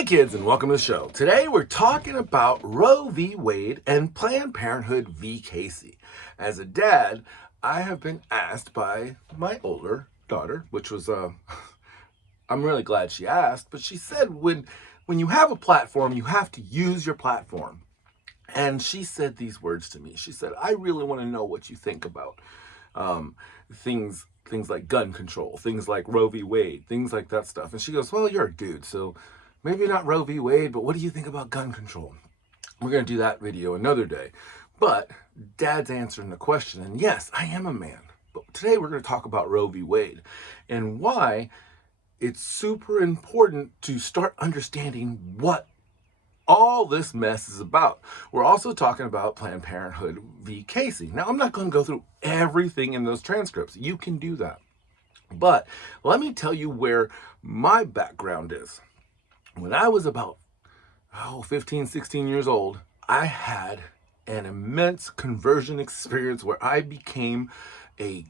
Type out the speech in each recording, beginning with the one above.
Hey kids, and welcome to the show. Today we're talking about Roe v. Wade and Planned Parenthood v. Casey. As a dad, I have been asked by my older daughter, which was, I'm really glad she asked, but she said when you have a platform, you have to use your platform. And she said these words to me. She said, I really want to know what you think about things like gun control, things like Roe v. Wade, things like that stuff. And she goes, well, you're a dude, so maybe not Roe v. Wade, but what do you think about gun control? We're going to do that video another day. But Dad's answering the question, and yes, I am a man. But today we're going to talk about Roe v. Wade and why it's super important to start understanding what all this mess is about. We're also talking about Planned Parenthood v. Casey. Now, I'm not going to go through everything in those transcripts. You can do that. But let me tell you where my background is. When I was about 15, 16 years old, I had an immense conversion experience where I became a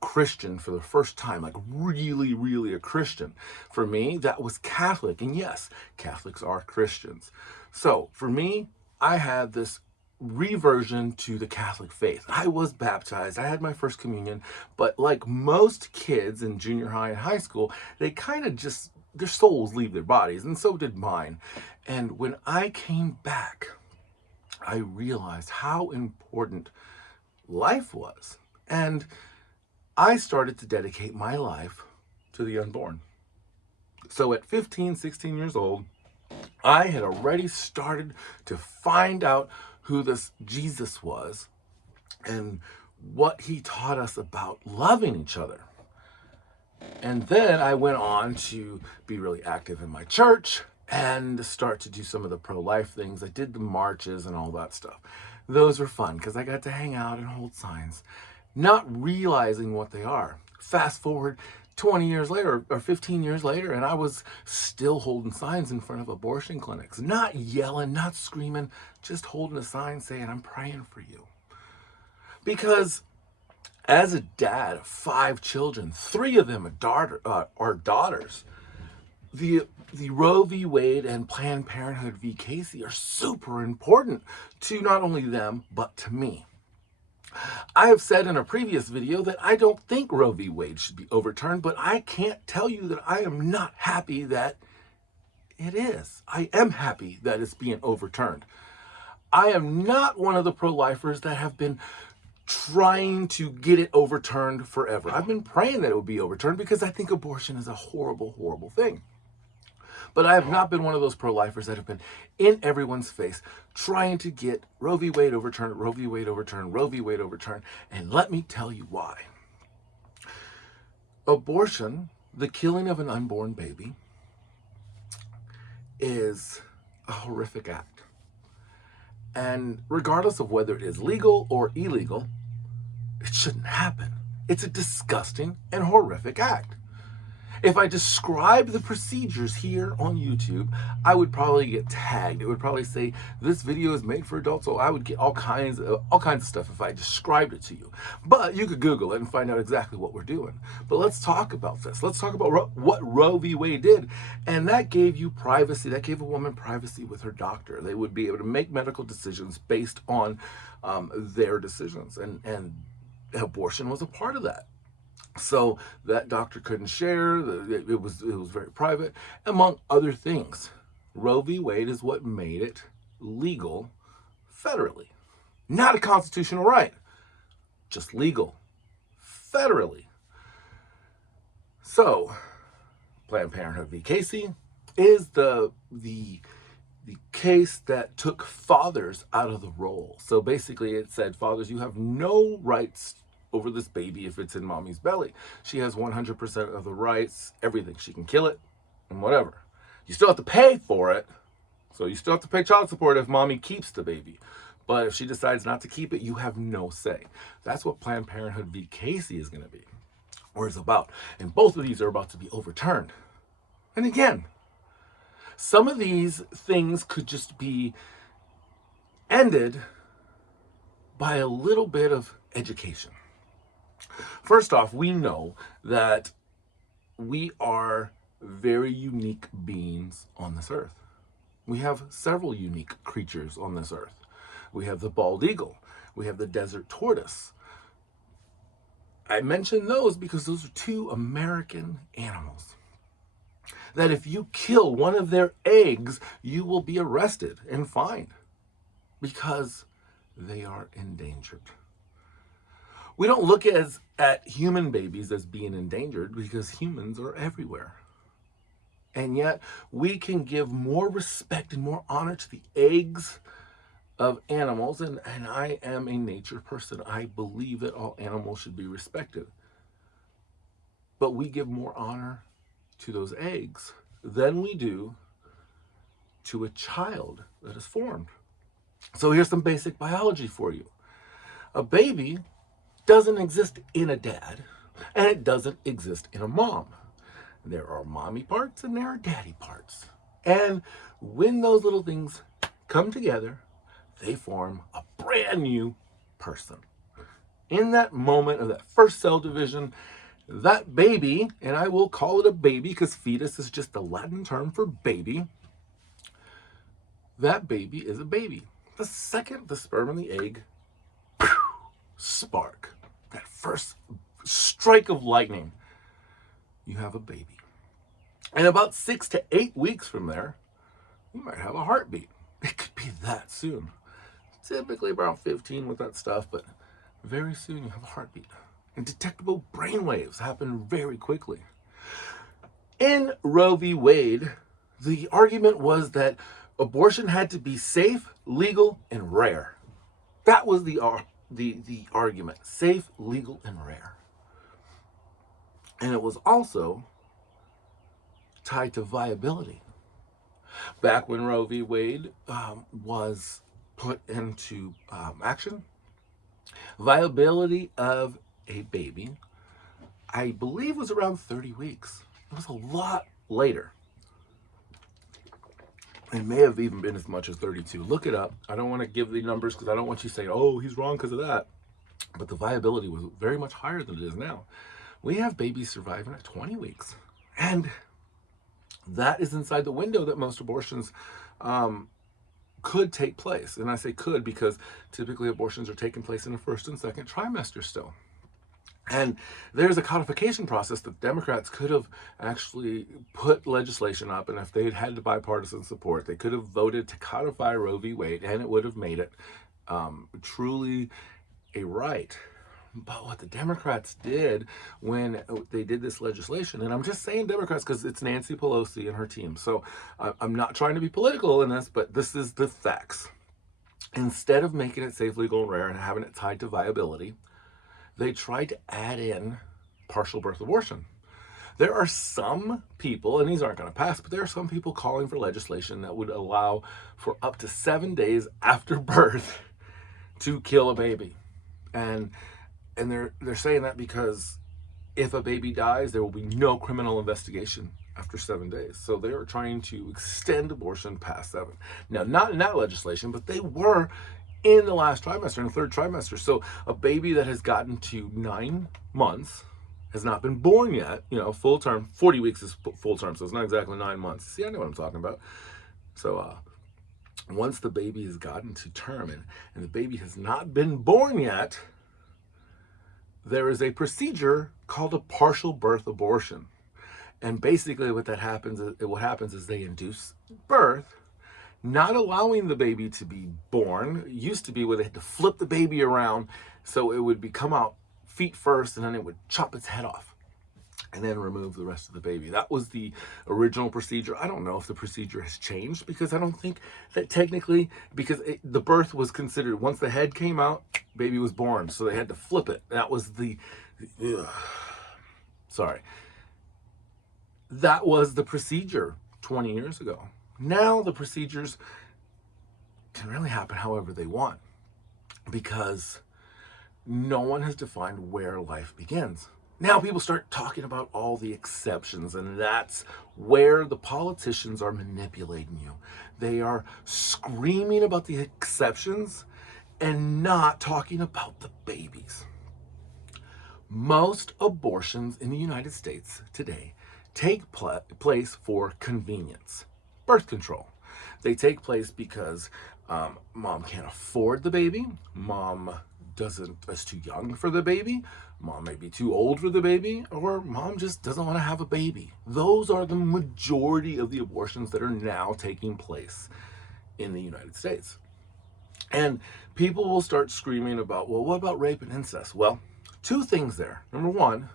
Christian for the first time, like really a Christian. For me, that was Catholic. And yes, Catholics are Christians. So for me, I had this reversion to the Catholic faith. I was baptized. I had my first communion. But like most kids in junior high and high school, they kind of just, their souls leave their bodies. And so did mine. And when I came back, I realized how important life was. And I started to dedicate my life to the unborn. So at 15, 16 years old, I had already started to find out who this Jesus was and what he taught us about loving each other. And then I went on to be really active in my church and start to do some of the pro-life things. I did the marches and all that stuff. Those were fun because I got to hang out and hold signs, not realizing what they are. Fast forward 20 years later or 15 years later, and I was still holding signs in front of abortion clinics, not yelling, not screaming, just holding a sign saying, I'm praying for you. Because as a dad of 5 children, 3 of them are daughters, the Roe v. Wade and Planned Parenthood v. Casey are super important to not only them, but to me. I have said in a previous video that I don't think Roe v. Wade should be overturned, but I can't tell you that I am not happy that it is. I am happy that it's being overturned. I am not one of the pro-lifers that have been trying to get it overturned forever. I've been praying that it would be overturned because I think abortion is a horrible thing. But I have not been one of those pro-lifers that have been in everyone's face trying to get Roe v. Wade overturned, Roe v. Wade overturned, Roe v. Wade overturned. And let me tell you why. Abortion, the killing of an unborn baby, is a horrific act. And regardless of whether it is legal or illegal, it shouldn't happen. It's a disgusting and horrific act. If I describe the procedures here on YouTube, I would probably get tagged. It would probably say this video is made for adults, so I would get all kinds of stuff if I described it to you. But you could Google it and find out exactly what we're doing. But let's talk about this. Let's talk about what Roe v. Wade did, and that gave you privacy. That gave a woman privacy with her doctor. They would be able to make medical decisions based on their decisions, and abortion was a part of that. So that doctor couldn't share, it was very private, among other things. Roe v. Wade is what made it legal federally. Not a constitutional right, just legal federally. So, Planned Parenthood v. Casey is the case that took fathers out of the role. So basically it said, fathers, you have no rights over this baby if it's in mommy's belly. She has 100% of the rights, everything. She can kill it and whatever. You still have to pay for it. So you still have to pay child support if mommy keeps the baby. But if she decides not to keep it, you have no say. That's what Planned Parenthood v. Casey is going to be, or is about. And both of these are about to be overturned. And again, some of these things could just be ended by a little bit of education. First off, we know that we are very unique beings on this earth. We have several unique creatures on this earth. We have the bald eagle. We have the desert tortoise. I mention those because those are two American animals that if you kill one of their eggs, you will be arrested and fined because they are endangered. We don't look at human babies as being endangered because humans are everywhere. And yet we can give more respect and more honor to the eggs of animals. And I am a nature person. I believe that all animals should be respected. But we give more honor to those eggs than we do to a child that is formed. So here's some basic biology for you. A baby doesn't exist in a dad, and it doesn't exist in a mom. There are mommy parts and there are daddy parts. And when those little things come together, they form a brand new person. In that moment of that first cell division, that baby, and I will call it a baby because fetus is just the Latin term for baby, that baby is a baby. The second the sperm and the egg spark, that first strike of lightning, you have a baby. And about 6 to 8 weeks from there, you might have a heartbeat. It could be that soon. Typically around 15 with that stuff, but very soon you have a heartbeat. And detectable brain waves happen very quickly. In Roe v. Wade, the argument was that abortion had to be safe, legal, and rare. That was the argument. Safe, legal, and rare. And it was also tied to viability. Back when Roe v. Wade was put into action, viability of a baby, I believe, was around 30 weeks. It was a lot later. It may have even been as much as 32. Look it up. I don't want to give the numbers because I don't want you to say, oh, he's wrong because of that. But the viability was very much higher than it is now. We have babies surviving at 20 weeks. And that is inside the window that most abortions could take place. And I say could because typically abortions are taking place in the first and second trimester still. And there's a codification process that Democrats could have actually put legislation up, and if they had had bipartisan support, they could have voted to codify Roe v. Wade, and it would have made it truly a right. But what the Democrats did when they did this legislation, and I'm just saying Democrats because it's Nancy Pelosi and her team, so I'm not trying to be political in this, but this is the facts. Instead of making it safe, legal, and rare and having it tied to viability, they tried to add in partial birth abortion. There are some people, and these aren't going to pass, but there are some people calling for legislation that would allow for up to 7 days after birth to kill a baby. And they're saying that because if a baby dies, there will be no criminal investigation after 7 days. So they are trying to extend abortion past 7. Now, not in that legislation, but they were in the last trimester, in the third trimester. So a baby that has gotten to 9 months, has not been born yet, full term, 40 weeks is full term, so it's not exactly 9 months. See, I know what I'm talking about. So once the baby has gotten to term and the baby has not been born yet, there is a procedure called a partial birth abortion. And basically what happens is they induce birth, not allowing the baby to be born. It used to be where they had to flip the baby around so it would come out feet first, and then it would chop its head off and then remove the rest of the baby. That was the original procedure. I don't know if the procedure has changed because I don't think that technically, because the birth was considered, once the head came out, baby was born. So they had to flip it. That was that was the procedure 20 years ago. Now the procedures can really happen however they want because no one has defined where life begins. Now people start talking about all the exceptions, and that's where the politicians are manipulating you. They are screaming about the exceptions and not talking about the babies. Most abortions in the United States today take place for convenience. Birth control. They take place because mom can't afford the baby, mom is too young for the baby, mom may be too old for the baby, or mom just doesn't want to have a baby. Those are the majority of the abortions that are now taking place in the United States. And people will start screaming about, well, what about rape and incest? Well, two things there. Number one,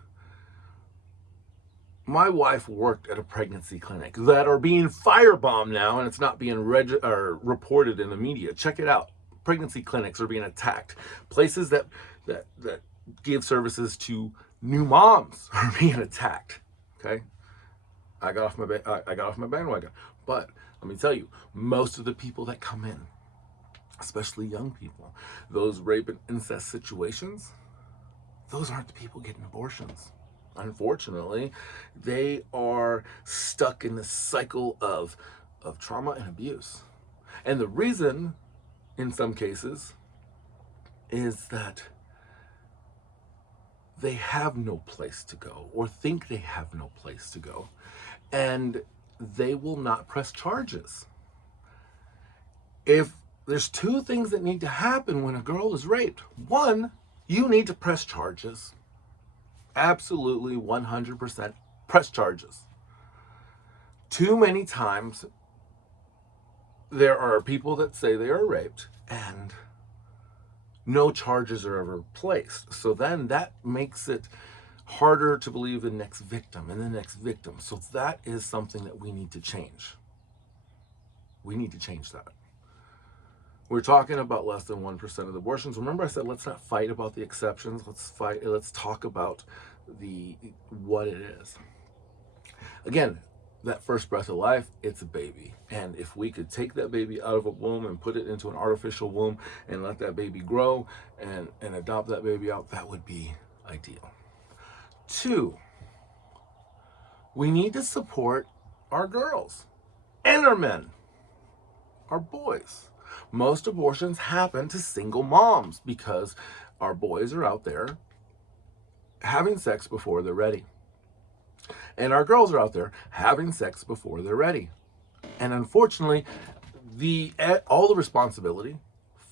my wife worked at a pregnancy clinic that are being firebombed now, and it's not being reported in the media. Check it out. Pregnancy clinics are being attacked. Places that give services to new moms are being attacked. Okay, I got off my bandwagon, but let me tell you, most of the people that come in, especially young people, those rape and incest situations, those aren't the people getting abortions. Unfortunately, they are stuck in this cycle of trauma and abuse. And the reason, in some cases, is that they have no place to go, or think they have no place to go, and they will not press charges. If there's two things that need to happen when a girl is raped. One, you need to press charges. Absolutely 100% press charges. Too many times there are people that say they are raped and no charges are ever placed. So then that makes it harder to believe the next victim and the next victim. So that is something that we need to change. We need to change that. We're talking about less than 1% of the abortions. Remember I said, let's not fight about the exceptions. Let's talk about what it is. Again, that first breath of life, it's a baby. And if we could take that baby out of a womb and put it into an artificial womb and let that baby grow and adopt that baby out, that would be ideal. Two, we need to support our girls and our men, our boys. Most abortions happen to single moms because our boys are out there having sex before they're ready. And our girls are out there having sex before they're ready. And unfortunately, all the responsibility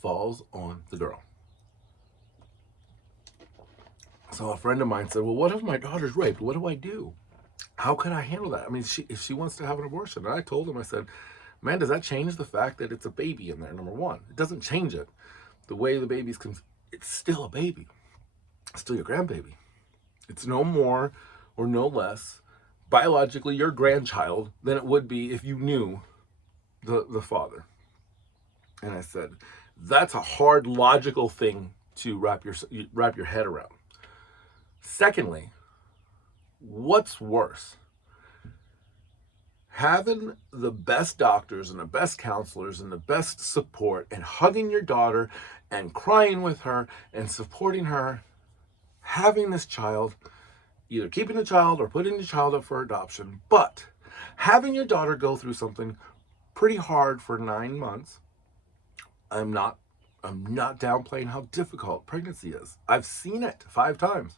falls on the girl. So a friend of mine said, well, what if my daughter's raped? What do I do? How can I handle that? I mean, if she wants to have an abortion. And I told him, I said, man, does that change the fact that it's a baby in there? Number one, it doesn't change it. The way the baby's, it's still a baby. It's still your grandbaby. It's no more or no less biologically your grandchild than it would be if you knew the father. And I said, that's a hard logical thing to wrap your head around. Secondly, what's worse? Having the best doctors and the best counselors and the best support and hugging your daughter and crying with her and supporting her, having this child, either keeping the child or putting the child up for adoption, but having your daughter go through something pretty hard for 9 months. I'm not downplaying how difficult pregnancy is. I've seen it 5 times.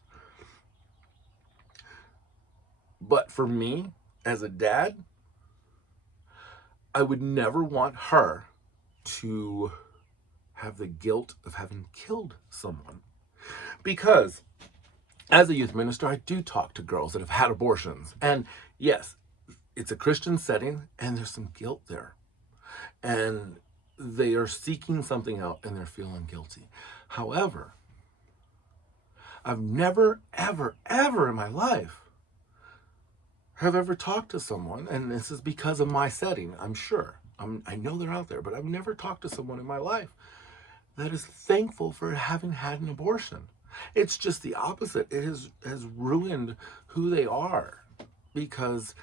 But for me, as a dad, I would never want her to have the guilt of having killed someone. Because as a youth minister, I do talk to girls that have had abortions. And yes, it's a Christian setting and there's some guilt there. And they are seeking something out and they're feeling guilty. However, I've never, ever, ever in my life have ever talked to someone, and this is because of my setting, I'm sure. I know they're out there, but I've never talked to someone in my life that is thankful for having had an abortion. It's just the opposite. It has ruined who they are, because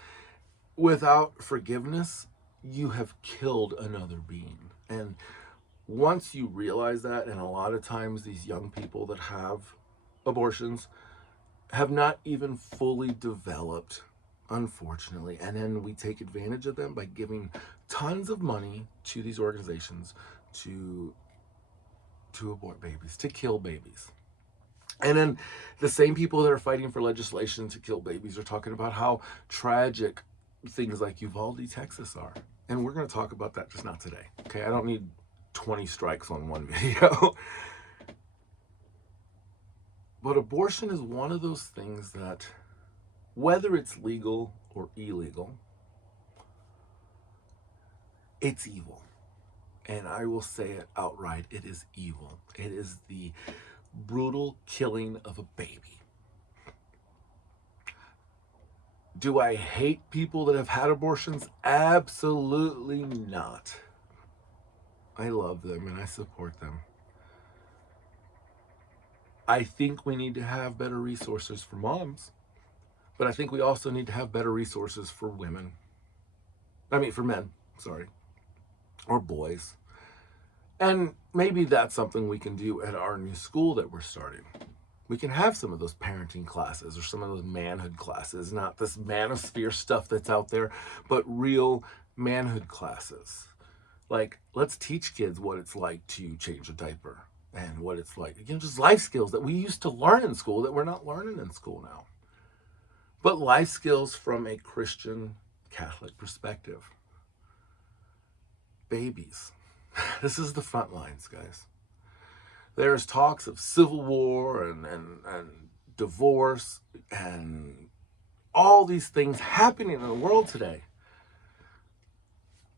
without forgiveness, you have killed another being. And once you realize that, and a lot of times these young people that have abortions have not even fully developed, unfortunately, and then we take advantage of them by giving tons of money to these organizations to abort babies, to kill babies. And then the same people that are fighting for legislation to kill babies are talking about how tragic things like Uvalde, Texas are. And we're going to talk about that, just not today. Okay, I don't need 20 strikes on one video. But abortion is one of those things that, whether it's legal or illegal, it's evil. And I will say it outright, it is evil. It is the brutal killing of a baby. Do I hate people that have had abortions? Absolutely not. I love them and I support them. I think we need to have better resources for moms, but I think we also need to have better resources for women. For men, sorry, or boys. And maybe that's something we can do at our new school that we're starting. We can have some of those parenting classes or some of those manhood classes, not this manosphere stuff that's out there, but real manhood classes. Like, let's teach kids what it's like to change a diaper and what it's like, just life skills that we used to learn in school that we're not learning in school now. But life skills from a Christian Catholic perspective. Babies. This is the front lines, guys. There's talks of civil war and divorce and all these things happening in the world today.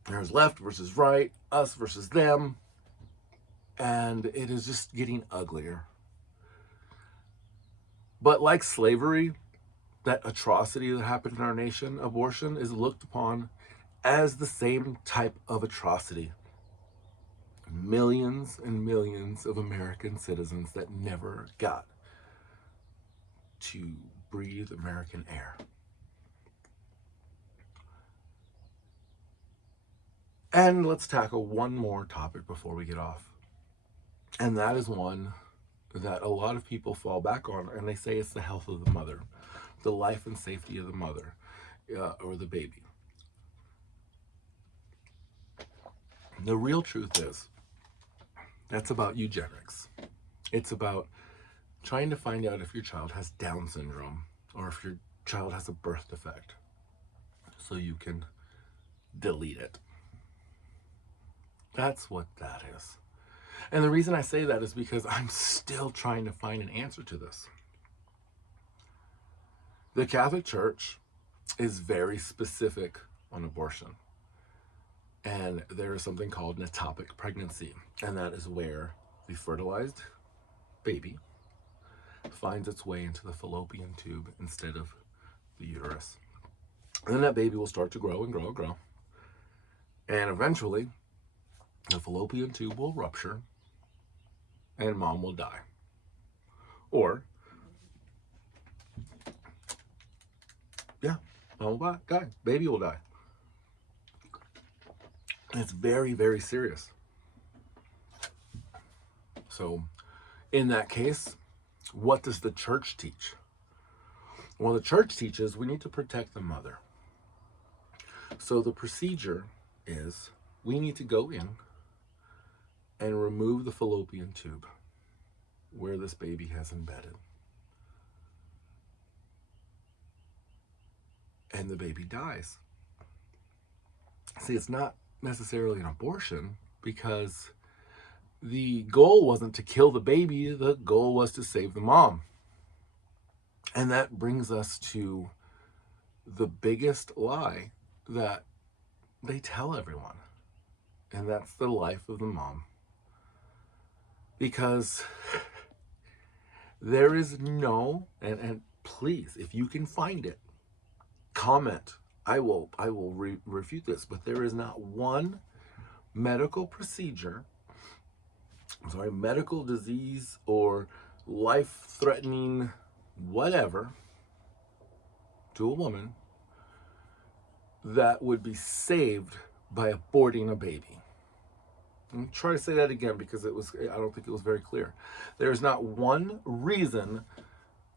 There's left versus right, us versus them, and it is just getting uglier. But like slavery, that atrocity that happened in our nation, abortion is looked upon as the same type of atrocity. Millions and millions of American citizens that never got to breathe American air. And let's tackle one more topic before we get off. And that is one that a lot of people fall back on, and they say it's the health of the mother, the life and safety of the mother or the baby. The real truth is, that's about eugenics. It's about trying to find out if your child has Down syndrome or if your child has a birth defect so you can delete it. That's what that is. And the reason I say that is because I'm still trying to find an answer to this. The Catholic Church is very specific on abortion. And there is something called an ectopic pregnancy. And that is where the fertilized baby finds its way into the fallopian tube instead of the uterus. And then that baby will start to grow and grow and grow. And eventually, the fallopian tube will rupture and mom will die. Or, mom will die. Baby will die. It's very, very serious. So, in that case, what does the church teach? Well, the church teaches we need to protect the mother. So the procedure is we need to go in and remove the fallopian tube where this baby has embedded. And the baby dies. See, it's not necessarily an abortion because the goal wasn't to kill the baby, the goal was to save the mom. And that brings us to the biggest lie that they tell everyone, and that's the life of the mom. Because there is no, and please, if you can find it, comment. I will refute this, but there is not one medical procedure, medical disease or life-threatening whatever to a woman that would be saved by aborting a baby. I'm trying to say that again because I don't think it was very clear. There's not one reason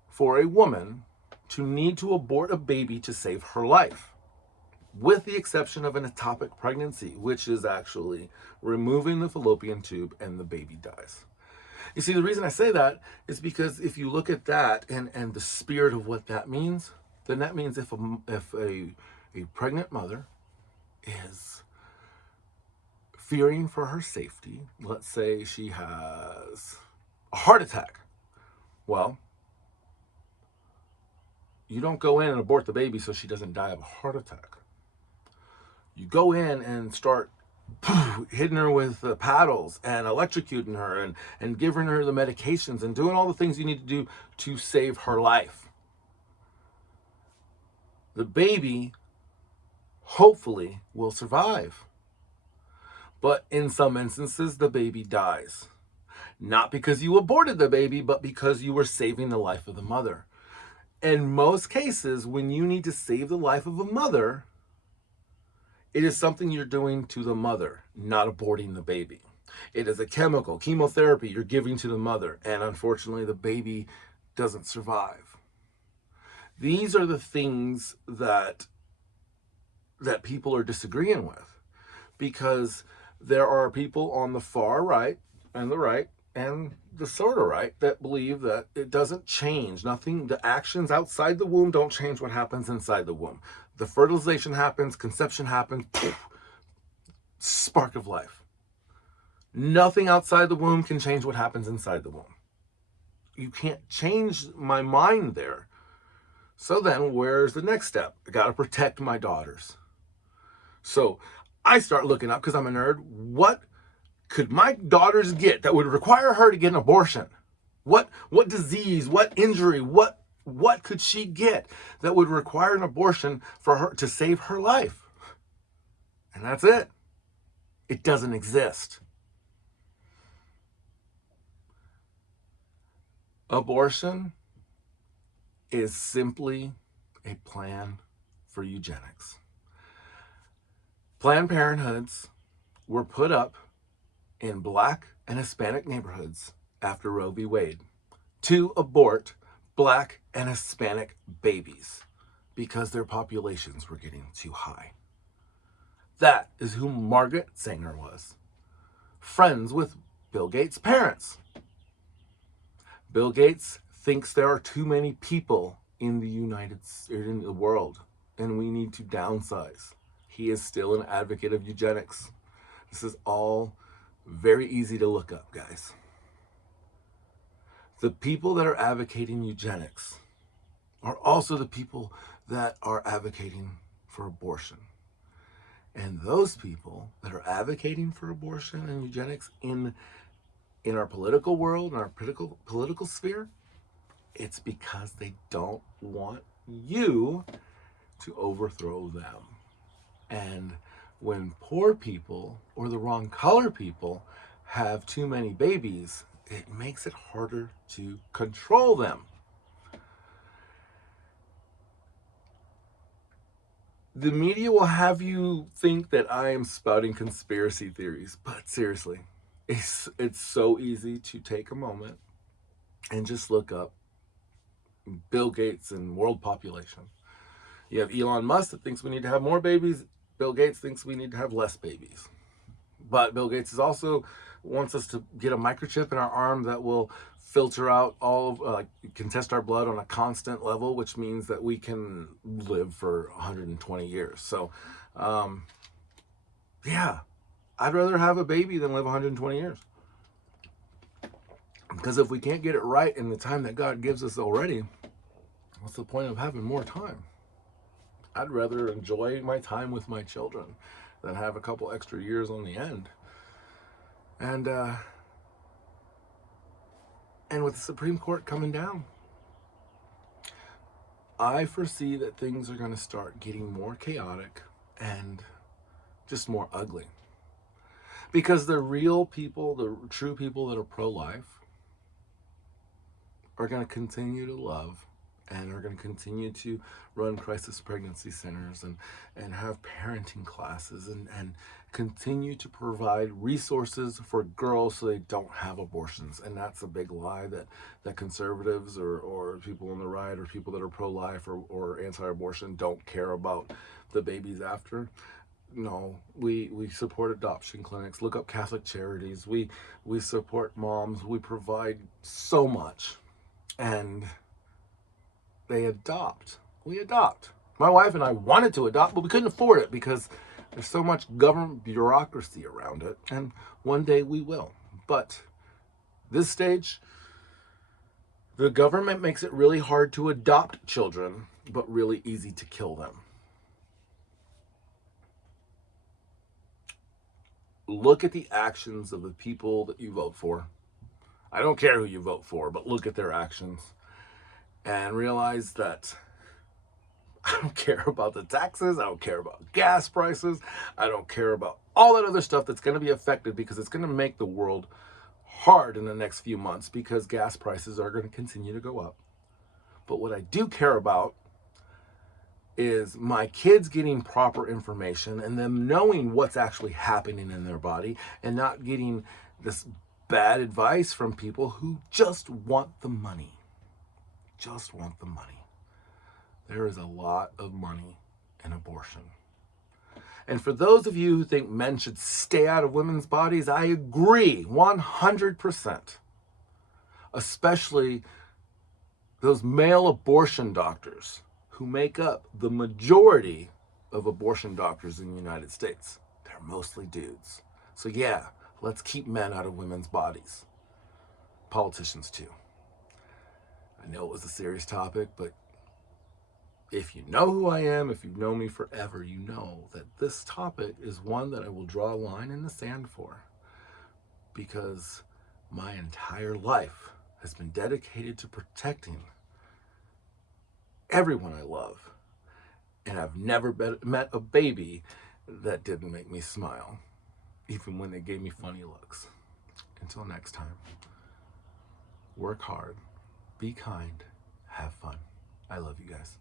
for a woman to need to abort a baby to save her life, with the exception of an ectopic pregnancy, which is actually removing the fallopian tube and the baby dies. You see, the reason I say that is because if you look at that and the spirit of what that means, then that means if a pregnant mother is fearing for her safety, let's say she has a heart attack, well, you don't go in and abort the baby so she doesn't die of a heart attack. You go in and start hitting her with paddles and electrocuting her and giving her the medications and doing all the things you need to do to save her life. The baby hopefully will survive. But in some instances, the baby dies. Not because you aborted the baby, but because you were saving the life of the mother. In most cases, when you need to save the life of a mother, it is something you're doing to the mother, not aborting the baby. It is a chemical, chemotherapy you're giving to the mother, and unfortunately the baby doesn't survive. These are the things that people are disagreeing with, because there are people on the far right and the right and the sort of right that believe that it doesn't change. Nothing, the actions outside the womb don't change what happens inside the womb. The fertilization happens, conception happens, poof, spark of life. Nothing outside the womb can change what happens inside the womb. You can't change my mind there. So then where's the next step? I got to protect my daughters. So I start looking up, because I'm a nerd, what could my daughters get that would require her to get an abortion? What disease, what injury, what could she get that would require an abortion for her to save her life? And that's it. It doesn't exist. Abortion is simply a plan for eugenics. Planned Parenthoods were put up in Black and Hispanic neighborhoods after Roe v. Wade to abort Black and Hispanic babies because their populations were getting too high. That is who Margaret Sanger was. Friends with Bill Gates' parents. Bill Gates thinks there are too many people in the world, and we need to downsize. He is still an advocate of eugenics. This is all very easy to look up, guys. The people that are advocating eugenics are also the people that are advocating for abortion. And those people that are advocating for abortion and eugenics in our political world, in our political sphere, it's because they don't want you to overthrow them. And when poor people or the wrong color people have too many babies, it makes it harder to control them. The media will have you think that I am spouting conspiracy theories, but seriously, it's so easy to take a moment and just look up Bill Gates and world population. You have Elon Musk that thinks we need to have more babies. Bill Gates thinks we need to have less babies. But Bill Gates is also wants us to get a microchip in our arm that will filter out all of, can test our blood on a constant level, which means that we can live for 120 years. So, yeah, I'd rather have a baby than live 120 years. Because if we can't get it right in the time that God gives us already, what's the point of having more time? I'd rather enjoy my time with my children than have a couple extra years on the end. And with the Supreme Court coming down, I foresee that things are going to start getting more chaotic and just more ugly. Because the real people, the true people that are pro-life, are going to continue to love and are going to continue to run crisis pregnancy centers and have parenting classes and continue to provide resources for girls so they don't have abortions. And that's a big lie that conservatives or people on the right or people that are pro-life or anti-abortion don't care about the babies after. we support adoption clinics. Look up Catholic Charities. We support moms. We provide so much, and they adopt. We adopt. My wife and I wanted to adopt, but we couldn't afford it because there's so much government bureaucracy around it, and one day we will. But this stage, the government makes it really hard to adopt children, but really easy to kill them. Look at the actions of the people that you vote for. I don't care who you vote for, but look at their actions and realize that I don't care about the taxes. I don't care about gas prices. I don't care about all that other stuff that's going to be affected, because it's going to make the world hard in the next few months because gas prices are going to continue to go up. But what I do care about is my kids getting proper information and them knowing what's actually happening in their body and not getting this bad advice from people who just want the money. Just want the money. There is a lot of money in abortion. And for those of you who think men should stay out of women's bodies, I agree 100%. Especially those male abortion doctors who make up the majority of abortion doctors in the United States. They're mostly dudes. So yeah, let's keep men out of women's bodies. Politicians too. I know it was a serious topic, but if you know who I am, if you've known me forever, you know that this topic is one that I will draw a line in the sand for, because my entire life has been dedicated to protecting everyone I love. And I've never met a baby that didn't make me smile, even when they gave me funny looks. Until next time, work hard, be kind, have fun. I love you guys.